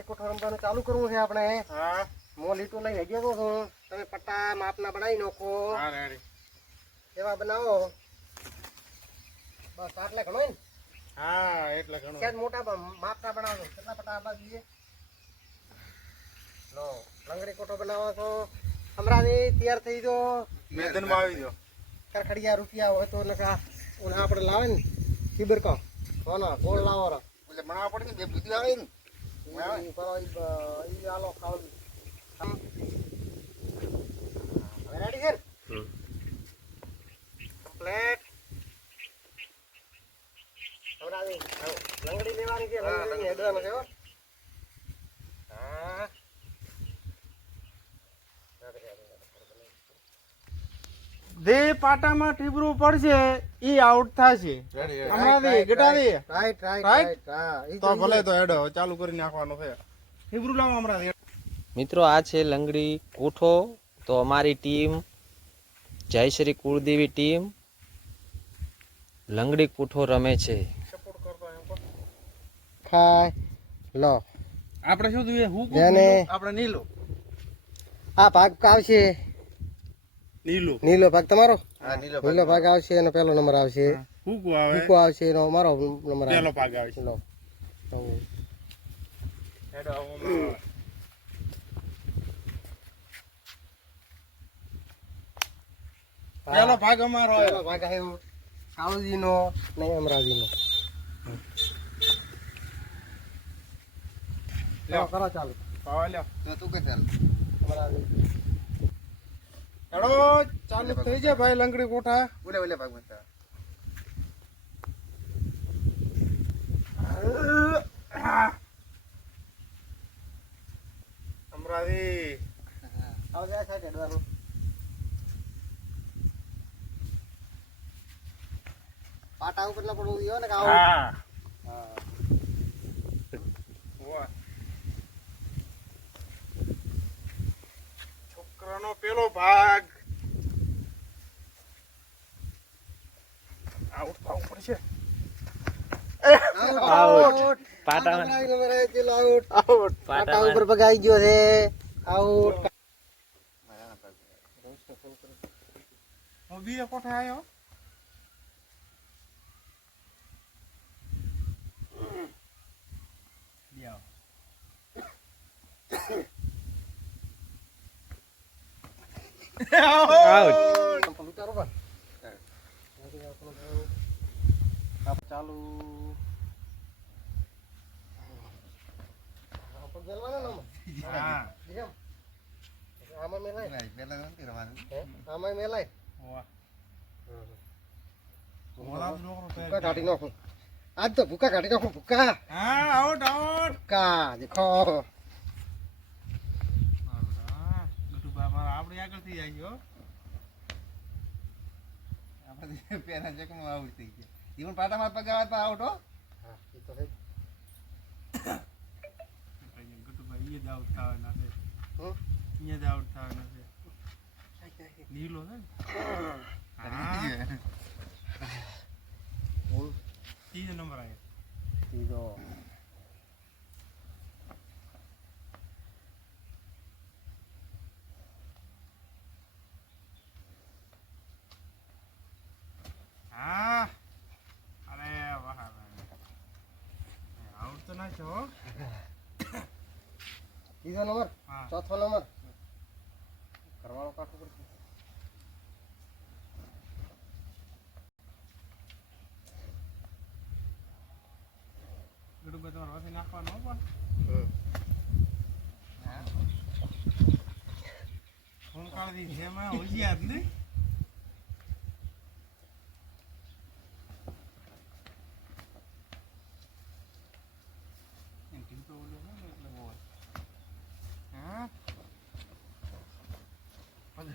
લંગડી કોઠો રમવાનું ચાલુ કરવું છે આપણે. હા. મો લીટો લઈને ગયો છું. તમે પટ્ટા માપના બનાવી નાખો. હા રેડી. એવા બનાવો. બસ આટલા ઘણો ને? હા એટલે ઘણો. ક્યાં મોટા માપના બનાવો. કેટલા પટ્ટા આપવા જોઈએ? લો લંગડી કોઠો બનાવો છો. હમણાંથી તૈયાર થઈ જો. મેદાનમાં આવી જો કરખડિયા રૂપિયા હોય તો નકા ઉના આપણે લાવે ને. ખીબર કો. કોનો? ગોળ લાવો રો. એટલે મણા પડે ને બે બુદ્ધિ આવે ને. લંગડી લેવાની છે લંગડી હેડવાનું છે હો જે પાટામાં ટીબરું પડશે. ઈ આઉટ થશે. હમણાંથી ઘટાડી રાઈટ રાઈટ રાઈટ તો ભલે તો હેડો ચાલુ કરી નાખવાનો છે. ટીબરું લાવો હમણાં મિત્રો આ છે લંગડી કોઠો. તો અમારી ટીમ જયશ્રી કુળદેવી ટીમ લંગડી કૂઠો રમે છે. ખાય. લો. આપણે શું જોઈએ? હું આપણે નીલો. આ ભાગ આવશે નીલું. નીલો ભાગ તમારો? હા નીલો ભાગ. આવશે એનો પહેલો નંબર આવશે. કુકુ આવે. કુકુ આવશે એનો મારો નંબર આવે. પહેલો ભાગ આવે લો. આવો ભાગ અમારો પહેલો ભાગ આવ્યો. સાવજીનો ને અમરાજીનો. કરો ચાલુ. લ્યો. અમરાજી. હેડો ચાલુ થઈ જાય ભાઈ લંગડી કોઠા. હવે આ સાઈડ હેડવાનું પાટા ઉપર પડવું ને કે આવું હા હા. વાહ. છોકરાનો પેલો ભાગ. આઉટ થવું પડશે આઉટ પાટા આઉટ પાટા ઉપર ભગાઈ ગયો છે. આઉટ હું બીજા કોઠે આવ્યો Out. ઉતારો પણ ચાલુ આમાં? મેલાય? આમાં મેલાય ભૂકા કાઢી નાખું આજ તો ભૂકા કાઢી નાખું ભૂકા હા આઉટ આઉટ ભૂકા દેખો હા ગટુબા મારા આપણે આગળથી જાય છો હા. એ તો છે ગટુબા ઈ જ આઉટ થવાના છે. હમ? ઈ જ આઉટ થવાના છે. નીલો છે ને? હા. ત્રીજો નંબર આવ્યો ત્રીજો હા અરે વાહ આઉટ તો ના છો. હો. નંબર? ચોથો નંબર? કરવાનો કાઢવો પડશે. તમારે વાસી નાખવાનો હો પણ. ફોન કાઢી જેમાં હોશિયાર નહીં એમ ટીપો ઓલો છે ને એટલે બહુ. હા? બદલાવ. બટલામ બટલામ તો ઓલા, ગાડી ઓલા. પેટ ઓલામ લાવવાનું હા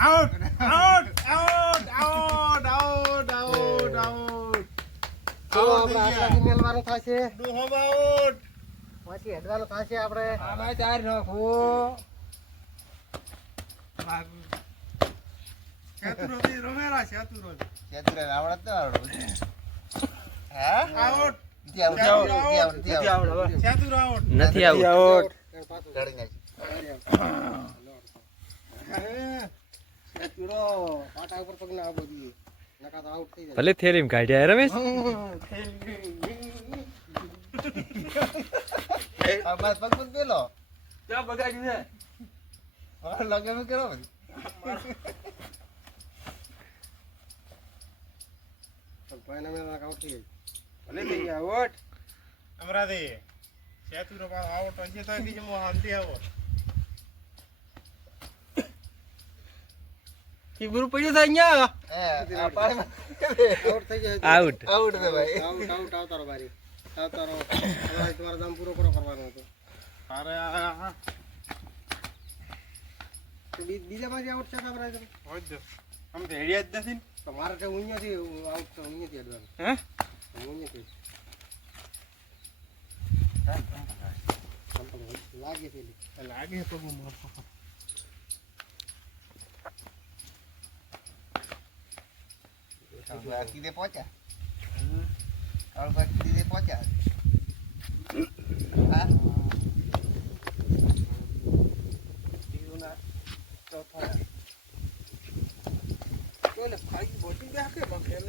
out out out out out out out. ચલો આપણે આટલાથી મેલવાનું થશે. ડોહો આઉટ પછી હેડવાનું થશે આપણે. આમાં ચાર નાખો. ચતુરોથી રમેલા ચતુરોથી. આઉટ ચતુર આઉટ નથી આવું અને પાછું ચૂડો પાટા ઉપર પગ ના આવવો જોઈએ. નકા તો આઉટ થઈ જાય. ભલે થેરીમ કાઢ્યા રમેશ? ક્યાં બગાડ્યું છે? આઉટ થઈ જાય ભલે થઈ ગયા આઉટ અમરાથી ચતુરો પાછો આઉટ હશે તો બીજો મો હાલતી આવો. ગુરુ પડ્યું થાય અહીંયા? આઉટ થઈ જાય આઉટ. આઉટ આઉટ આઉટ આવતારો બારી. આવતારો. હવે તમારે દામ પૂરો પૂરો કરવાનો હતો? અરે આ તો બી- બીજા બાજુ આઉટ છે તમારે હોય જ આમ તો હેડિયા જ નથી ને. તો મારે તો અહીંયાથી આઉટ તો અહીંયાથી હે? અહીંયાથી. લાગે છે લાગે તો બહુ મોટો. પેલો કીધે પહોંચ્યા? ચોથો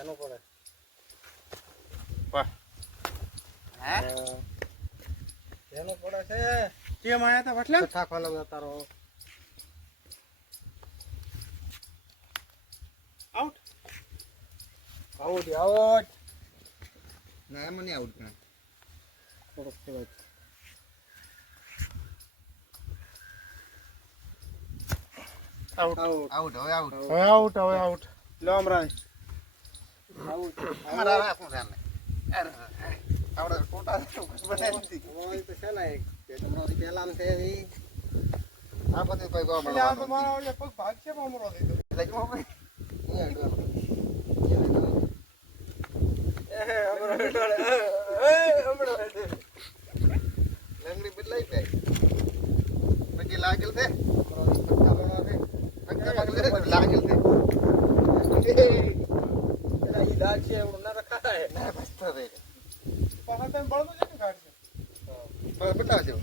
બેનો પડે. વાહ. હા. બેનો પડે છે. કેમ આયા તા વટલા? છઠ્ઠા કોના તારો આઉટ આઉટ આઉટ થોડોક કહેવાય છે. આઉટ આઉટ હવે આઉટ હવે આઉટ લો અમરા આઉટ ઓય તો છે ને એક. એટલે આ તો મારો ઓલે પગ ભાગ છે થઈ ગયો. પેલા છે? એવું ના રખાય પાછા તમે બળદો છે ને ગાડી બતાવજો.